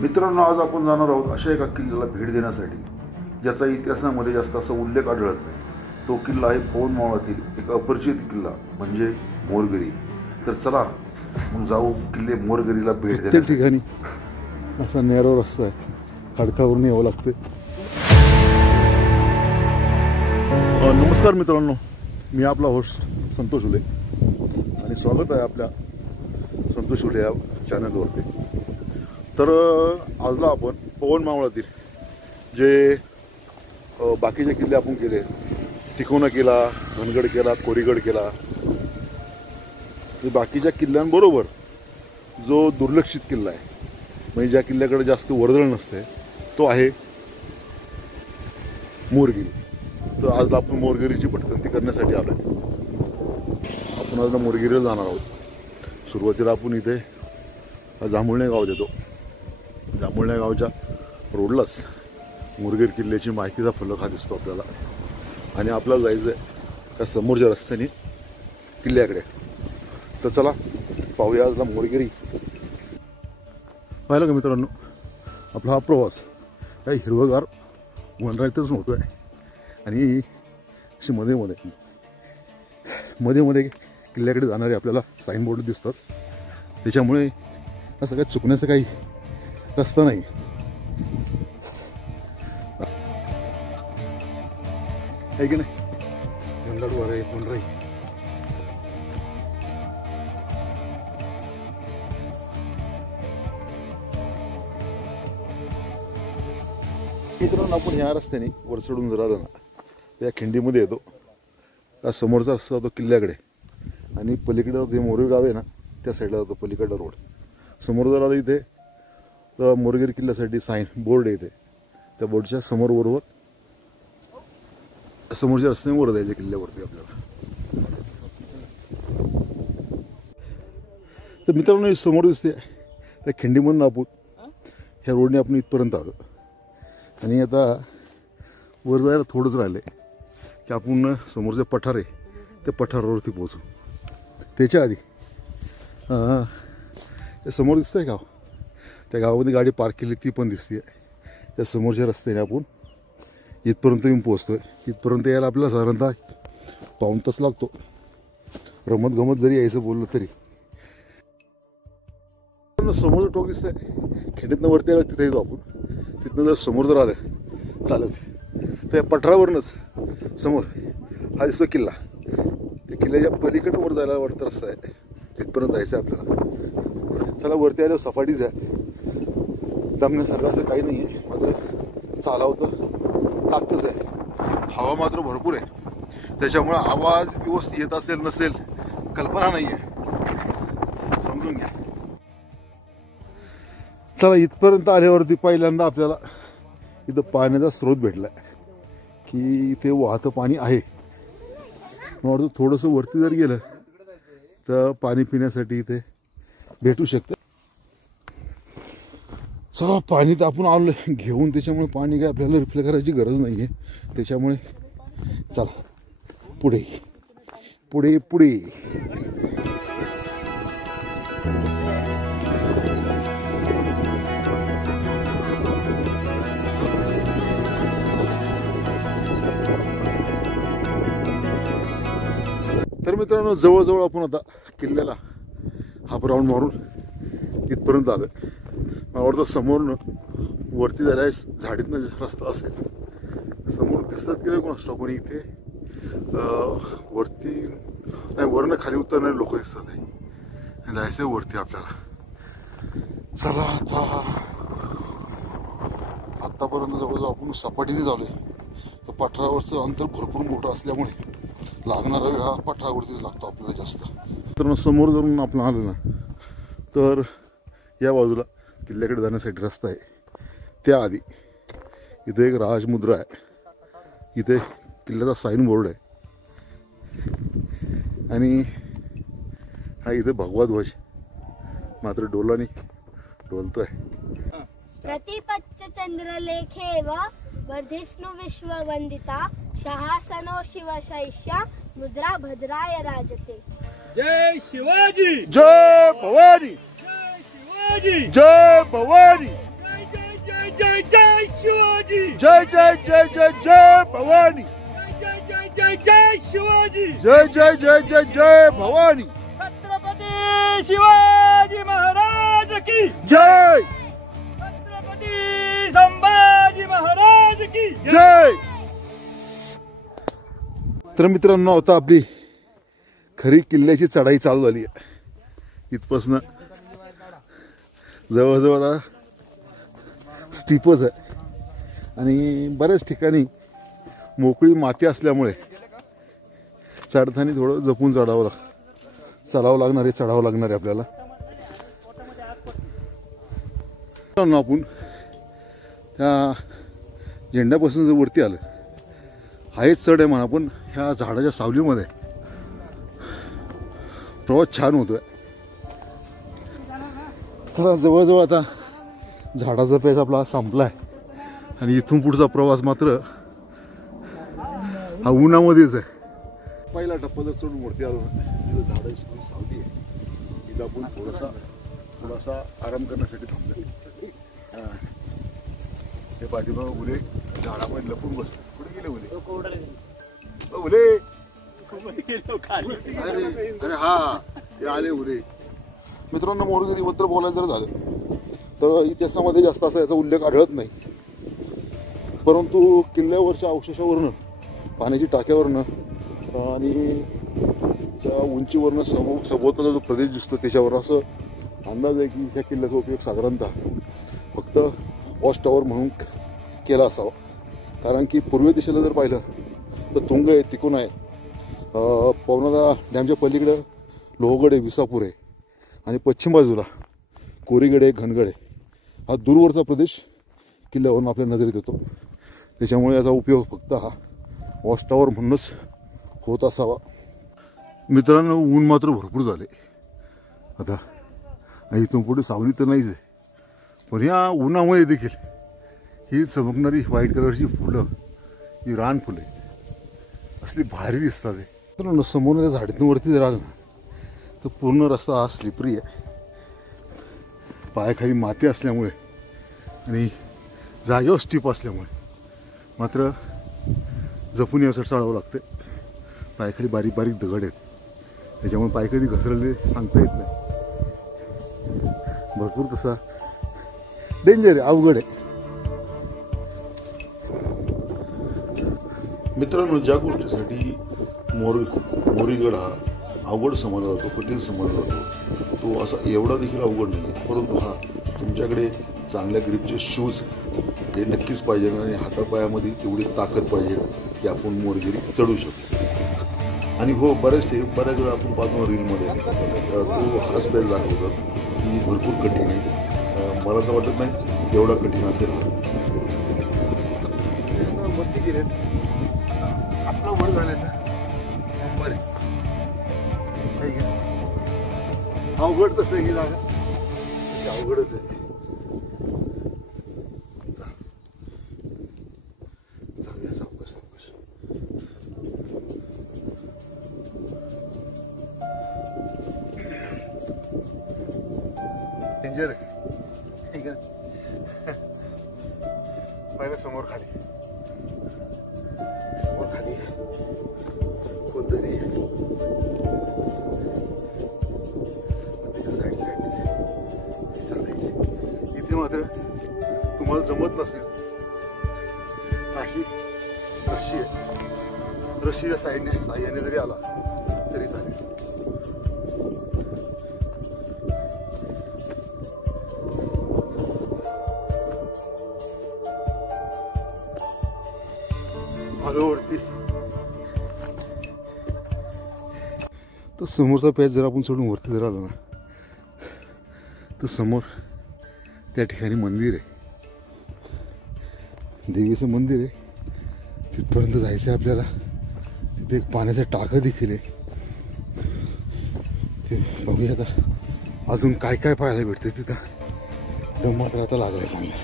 मित्रांनो, आज आपण जाणार आहोत अशा एका किल्ल्याला भेट देण्यासाठी ज्याचा इतिहासामध्ये जास्त असा उल्लेख आढळत नाही। तो किल्ला आहे पवन मावळातील एक अपरिचित किल्ला म्हणजे मोरगिरी। तर चला मग जाऊ किल्ले मोरगिरीला भेट देण्यासाठी। त्या ठिकाणी असा नॅरो रस्ता आहे, खडकावरून यावं लागते। नमस्कार मित्रांनो, मी आपला होस्ट संतोष उले आणि स्वागत आहे आपल्या संतोष उले या चॅनलवरती। तर आजला आपण पवन मावळातील जे बाकीचे किल्ले आपण केले, तिकोना केला, धनगड केला, कोरीगड केला, बाकीच्या किल्ल्यांबरोबर जो दुर्लक्षित किल्ला आहे म्हणजे ज्या किल्ल्याकडे जास्त वर्दळ नसते तो आहे मोरगिरी। तर आज आपण मोरगिरीची भटकंती करण्यासाठी आलो आहे। आपण आज मोरगिरीला जाणार आहोत। सुरुवातीला आपण इथे जांभुळणे गाव देतो। जांभुळणे गावच्या रोडलाच मोरगिरी किल्ल्याची माहितीचा फलक हा दिसतो आपल्याला आणि आपल्याला जायचं आहे त्या समोरच्या रस्त्याने किल्ल्याकडे। तर चला पाहूया आज मोरगिरी। पाहिलं का मित्रांनो, आपला हा प्रवास काही हिरवगार वनराईतच होतो आहे आणि अशी मध्ये किल्ल्याकडे जाणारे आपल्याला साईनबोर्ड दिसतात। त्याच्यामुळे असं काही चुकण्याचा काही रस्ता नाही। आहे की नाही, घनदाटवर आहे वनराई। मित्रांनो, आपण ह्या रस्त्याने वर चढून जर आलं ना त्या खिंडीमध्ये येतो। त्या समोरचा रस्ता होतो किल्ल्याकडे आणि पलीकडे जे मोरगिरी गाव आहे ना त्या साईडला जातो पलीकडला रोड। समोर जर आलं इथे तर मोरगिरी किल्ल्यासाठी साईन बोर्ड आहे इथे। त्या बोर्डच्या समोर बरोबर समोरच्या रस्त्याने वर जायचं किल्ल्यावरती आपल्याला। तर मित्रांनो, समोर दिसते त्या खिंडीमधून आपण ह्या रोडने आपण इथपर्यंत आलो आणि आता वर जायला थोडंच राहिले की आपण समोरचे पठार आहे त्या पठारावरती पोहोचू। त्याच्या आधी त्या समोर दिसतंय गाव, त्या गावामध्ये गाडी पार्क केली ती पण दिसते। त्या समोरच्या रस्त्याने आपण इथपर्यंत येऊन पोहोचतोय। इथपर्यंत यायला आपल्याला साधारणतः पाऊण तास लागतो। रमत गमत जरी यायचं बोललं तरी। समोरचं टोक दिसतंय, खिंडीतनं वरती यायला तिथे येतो आपण। तिथनं जर समोर जर आलं चालत तर या पठारावरूनच समोर हा दिसतो किल्ला। त्या किल्ल्याच्या पलीकडे वर जायला वाटतं रस्ता आहे, तिथपर्यंत जायचं आहे आपल्याला। चला वरती आल्यावर सफाटीच आहे, दमण्यासारखं असं काही नाही आहे, मात्र चालावं तर लागतंच आहे। हवा मात्र भरपूर आहे, त्याच्यामुळे आवाज व्यवस्थित येत असेल नसेल कल्पना नाही आहे, समजून घ्या। चला इथपर्यंत आल्यावरती पहिल्यांदा आपल्याला इथं पाण्याचा स्रोत भेटला की इथे वाहतं पाणी आहे। मला वाटतं थोडंसं वरती जर गेलं तर पाणी पिण्यासाठी इथे भेटू शकतं। चला पाणी तर आपण आलो घेऊन, त्याच्यामुळे पाणी काय आपल्याला रिफिल करायची गरज नाही आहे। त्याच्यामुळे चला पुढे पुढे पुढे। तर मित्रांनो, जवळजवळ आपण आता किल्ल्याला हाफ राऊंड मारून इथपर्यंत आलो। मला वाटतं समोरनं वरती जायला झाडीतनं रस्ता असेल, समोर दिसतात की नाही कोणास ठाऊक, पण इथे वरती नाही वरनं खाली उतरणारे लोक दिसतात आहे, जायचं आहे वरती आपल्याला। चला आतापर्यंत जवळजवळ आपण सपाटीने झालोय। तर पठारावरचं अंतर भरपूर मोठं असल्यामुळे लागणारा वेळ हा पठारावरतीच लागतो आपल्याला जास्त। तर समोर जरून आपण आलो ना तर या बाजूला किल्ल्याकडे जाण्यासाठी रस्ता आहे। त्याआधी इथे एक राजमुद्रा आहे, इथे किल्ल्याचा साईन बोर्ड आहे आणि हा इथे भगवा ध्वज मात्र डोलाने डोलतोय। प्रतिपच्च चंद्रलेखेव वर्धिष्णु विश्ववंदिता शहासनो शिवशैष्य मुद्रा भद्राय राजते। जय शिवाजी, जय भवानी, जय शिवाजी, जय भवानी। जय जय जय जय जय भवानी, जय जय जय जय शिवाजी, जय जय जय जय जय भवानी, छत्रपती शिवाजी महाराज की जय छत्रपती संभाजी महाराज की जय. तर मित्रांनो, आता आपली खरी किल्ल्याची चढाई चालू झाली आहे. इथपासनं जवळजवळ आता स्टीपच आहे आणि बऱ्याच ठिकाणी मोकळी माती असल्यामुळे चढताना थोडं जपून चढावं लागणार आहे आपल्याला. आपण त्या झेंड्यापासून जर वरती आलं, हाच चढ आहे म्हणा, पण ह्या झाडाच्या सावलीमध्ये प्रवास छान होतोय. चला, जवळजवळ आता झाडाचा पेच आपला संपलाय आणि इथून पुढचा प्रवास मात्र हा उन्हामध्येच आहे. पहिला टप्पा जर चढून वरती आलो ना, तिथं झाडाची सावली आहे, तिथं आपण थोडासा आराम करण्यासाठी थांबलो. हे पाठीमागं उले झाडामध्ये लपून बसले. कुठे गेले उले? उले अरे हा, हे आले उले. मित्रांनो, मोरगिरीबद्दल बोलायचं जर झालं तर इतिहासामध्ये जास्त असा याचा उल्लेख आढळत नाही, परंतु किल्ल्यावरच्या अवशेषावरनं, पाण्याची टाक्यावरनं आणि त्या उंचीवरनं सभोवताला जो प्रदेश दिसतो त्याच्यावर असं अंदाज आहे की ह्या किल्ल्याचा उपयोग साधारणतः फक्त वॉच टॉवर म्हणून केला असावा. कारण की पूर्व दिशेला जर पाहिलं तर तुंग आहे, तिकोन आहे, पवनादा डॅमच्या पलीकडं लोहगड आहे, विसापूर आहे आणि पश्चिम बाजूला कोरीगड आहे, घनगड आहे. हा दूरवरचा प्रदेश किल्ल्यावरून आपल्या नजरेत येतो. त्याच्यामुळे याचा उपयोग फक्त हा वॉच टॉवर म्हणूनच होत असावा. मित्रांनो, ऊन मात्र भरपूर झाले आता. इथून पुढे सावली तर नाहीच आहे, पण या उन्हामुळे देखील ही चमकणारी व्हाईट कलरची फुलं, ही रान फुले असली भारी दिसतात. मित्रांनो, समोर त्या झाडीतून वरती जर आलं ना तर पूर्ण रस्ता हा स्लिपरी आहे. पायाखाली माती असल्यामुळे आणि जागेवर स्टीप असल्यामुळे मात्र जपून यासाठी चढावं लागते. पायाखाली बारीक बारीक दगड आहेत, त्याच्यामुळे पाय कधी घसरले सांगता येत नाही. भरपूर तसा डेंजर आहे, अवघड आहे. मित्रांनो, ज्या गोष्टीसाठी मोरीगड हा अवघड समजला जातो, कठीण समजला जातो, तो असा एवढा देखील अवघड नाही आहे. परंतु हा तुमच्याकडे चांगल्या ग्रिपचे शूज हे नक्कीच पाहिजे आणि हातापायामध्ये तेवढी ताकद पाहिजे की आपण मोरगिरी चढू शकतो. आणि हो, बऱ्याच वेळा आपण पाहतो रीलमध्ये तो हाच बेल्ट दाखवतात की भरपूर कठीण आहे. मला तर वाटत नाही एवढा कठीण असेल. आपला वर जाण्याचा बरं अवघड तसं ही जागा अवघडच आहे. जाऊया सावकाश सावकाश. डेंजर आहे. पहिलं समोर खाली कोणतरी त्याच्या साईडने चालायचे. इथे मात्र तुम्हाला जमत नसेल अशी रशी आहे, रशीच्या साह्याने जरी आला तरी चालेल. वरती तर समोरचा पॅच जर आपण सोडून वरती जर आलो ना तर समोर त्या ठिकाणी मंदिर आहे, देवीचं मंदिर आहे. तिथपर्यंत जायचं आहे आपल्याला. तिथे एक पाण्याचा टाका देखील आहे. ते बघूया आता अजून काय काय पाहायला भेटते तिथं. दम मात्र आता लागलाय चांगला.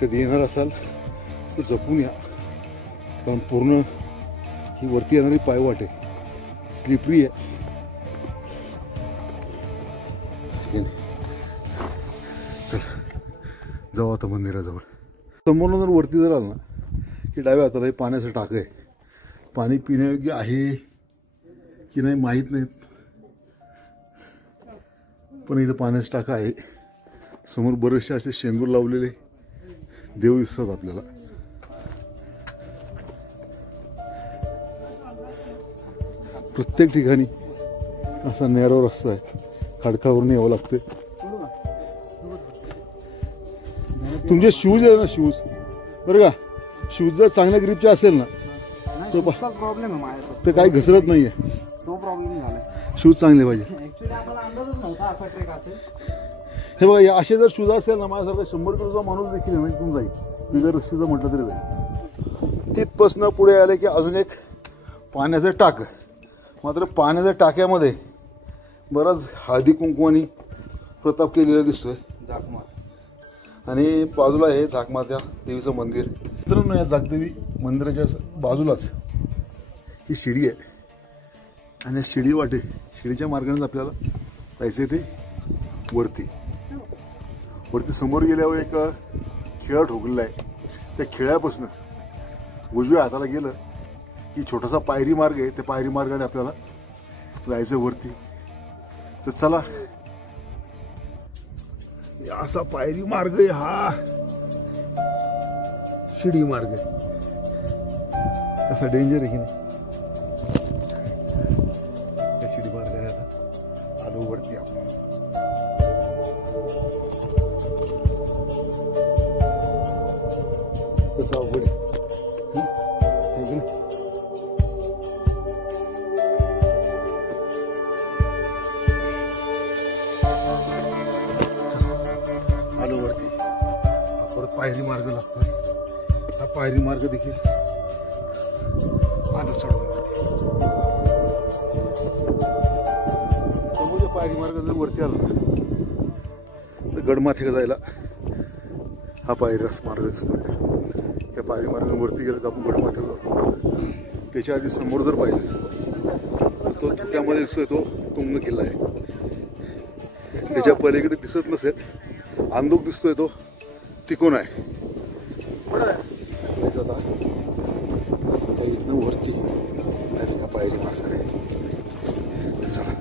कधी येणार असाल तर जपून या, कारण पूर्ण ही वरती येणारी पायवाट आहे, स्लिपरी आहे. जाऊ आता मंदिराजवळ. समोरून जर वरती जर आलं ना की डाव्या हाताला हे पाण्याचं टाकं आहे. पाणी पिण्यायोग्य आहे की नाही माहीत नाही, पण इथं पाण्याचं टाकं आहे. समोर बरेचसे असे शेंदूर लावलेले देव दिसतात आपल्याला. प्रत्येक ठिकाणी असा नॅरो रस्ता आहे, खडकावरून यावं लागतं. तुमचे शूज आहे ना, शूज बरं का, शूज जर चांगल्या ग्रिपचे असेल ना तो प्रॉब्लेम आहे माझ्या, तर काही घसरत नाहीये. तो प्रॉब्लेम झाला. शूज चांगले पाहिजे. ऍक्च्युली आम्हाला अंदाजच नव्हता असा ट्रेक असेल. हे बघा, या असे जर शूज असेल ना, माझ्यासारखा 100 किलोचा माणूस देखील ना इथून जाईल, बिगर रस्सीचं म्हटलं तरी जाईल. तिथपासनं पुढे आले की अजून एक पाण्याचं टाकं. मात्र पाण्याच्या टाक्यामध्ये बराच हळदी कुंकवानी प्रताप केलेला दिसतोय. आणि बाजूला हे झाकमात्या देवीचं मंदिर. मित्रांनो, या जागदेवी मंदिराच्या बाजूलाच ही शिडी आहे. आणि या शिडी वाटे, शिडीच्या मार्गाने आपल्याला जायचं ते वरती. वरती समोर गेल्यावर एक खिळा ठोकलेला आहे. त्या खिळ्यापासून उजव्या हाताला गेलं की छोटासा पायरी मार्ग आहे. त्या पायरी मार्गाने आपल्याला जायचं वरती. तर चला, असा पायरी मार्ग आहे हा, शिडी मार्ग आहे. कसा डेंजर आहे की नाही. त्या शिडी मार्गाने आता आलो वरती आपण. कसं अवघड आहे की नाही. आलो वरती. हा परत पायरी मार्ग लागतोय. हा पायरी मार्ग देखील आलो चढून. समोरच्या पायरी मार्ग जर वरती आला तर गडमाथ्याला जायला हा पायरी मार्ग दिसतोय. या पायरी मार्गावरती गेलं तर आपण गडमाथ्याला जातो. त्याच्या आधी समोर जर पाहिलं तर तो त्यामध्ये दिसतोय तो तुंग किल्ला आहे. त्याच्या पलीकडे दिसत नसेल, अंदूक दिसतोय तो तिकोन आहे. आता इथनं वरती का पायरी मार्गाने चला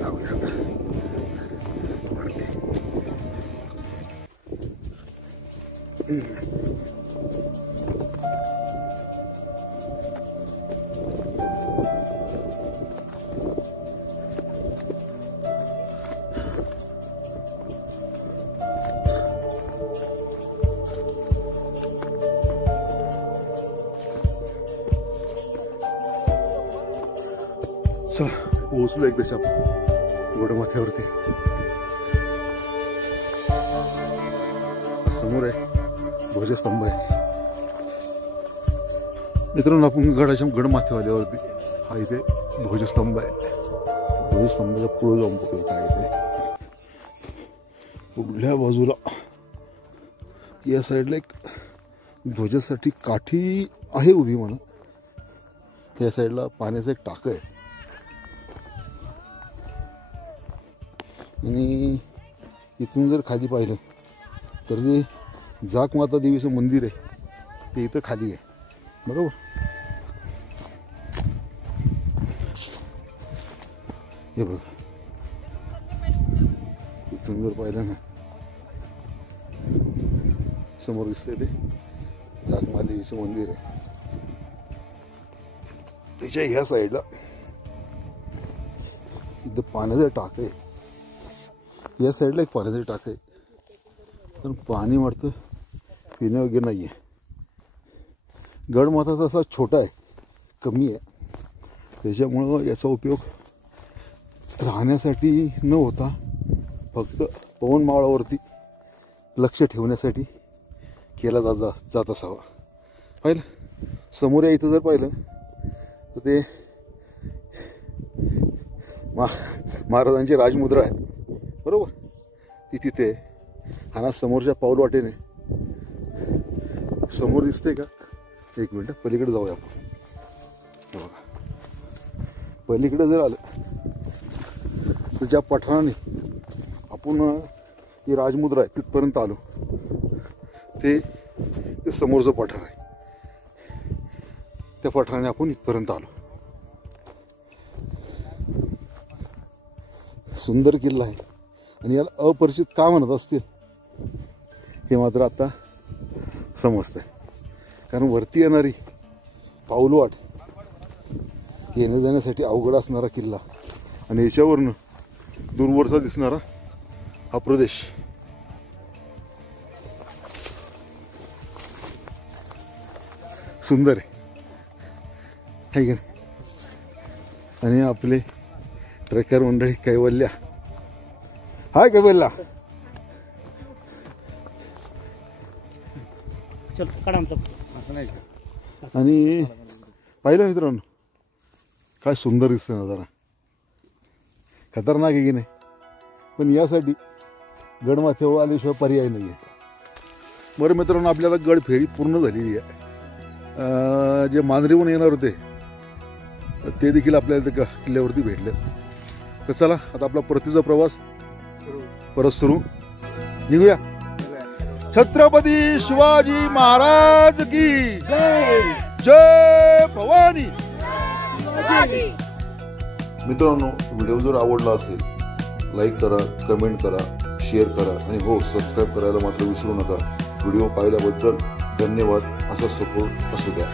जाऊया आता वरती. चला, पोहोचलो एकदाच आपण गडमाथ्यावरती. समोर आहे ध्वजस्तंभ आहे. मित्रांनो, आपण गडमाथ्यावाल्यावरती हा इथे ध्वजस्तंभ आहे. ध्वजस्तंभाच्या पुढे जाऊन बघूया काय इथे. पुढल्या बाजूला या साईडला एक ध्वजासाठी काठी आहे उभी म्हणा. या साईडला पाण्याचं एक टाकं आहे. आणि इथून जर खाली पाहिलं तर जे जाकमाता देवीचं मंदिर आहे ते इथं खाली आहे, बरोबर. हे बघ, इथून जर पाहिलं ना समोर दिसतंय ते जाकमाता देवीचं मंदिर आहे. त्याच्या ह्या साईडला इथं पाण्याचं टाकं आहे. या साईडला एक पाण्याचं टाकं आहे, पण पाणी वाटतं पिण्यायोग्य नाही आहे. गडमाथा तसा छोटा आहे, कमी आहे. त्याच्यामुळं याचा उपयोग राहण्यासाठी न होता फक्त पवनमाळावरती लक्ष ठेवण्यासाठी केला जात असावा. पाहिलं समोर या इथं जर पाहिलं तर ते महाराजांची राजमुद्रा आहे, बरोबर. ती तिथे हा समोरच्या पाऊल वाटेने समोर दिसते का. एक मिनटं पलीकडे जाऊया आपण. बघा, पलीकडे जर आलं तर ज्या पठाराने आपण ही राजमुद्रा आहे तिथपर्यंत आलो. ते समोरचं पठार आहे. त्या पठाराने आपण इथपर्यंत आलो. सुंदर किल्ला आहे आणि याला अपरिचित का म्हणत असतील हे मात्र आता समजतंय. कारण वरती येणारी पाऊलवाट येण्या जाण्यासाठी अवघड असणारा किल्ला आणि याच्यावरनं दूरवरचा दिसणारा हा प्रदेश सुंदर आहे की नाही. आणि आपले ट्रेकर मंडळी कैवल्या. हाय कैवल्या. असं नाही का? आणि पाहिलं मित्रांनो काय सुंदर दिसतं ना. जरा खतरनाक आहे की नाही. पण यासाठी गडमाथ्यावर आल्याशिवाय पर्याय नाही आहे. बरं मित्रांनो आपल्याला गड फेरी पूर्ण झालेली आहे. जे मांजरीहून येणार होते ते देखील आपल्याला त्या किल्ल्यावरती भेटले. तर चला आता आपला परतीचा प्रवास परत सुरू. निघूया. छत्रपती शिवाजी महाराज की जय भवानी. मित्रांनो व्हिडिओ जर आवडला असेल लाईक करा, कमेंट करा, शेअर करा आणि हो सबस्क्राईब करायला मात्र विसरू नका. व्हिडिओ पाहिल्याबद्दल धन्यवाद. असा सपोर्ट असू द्या.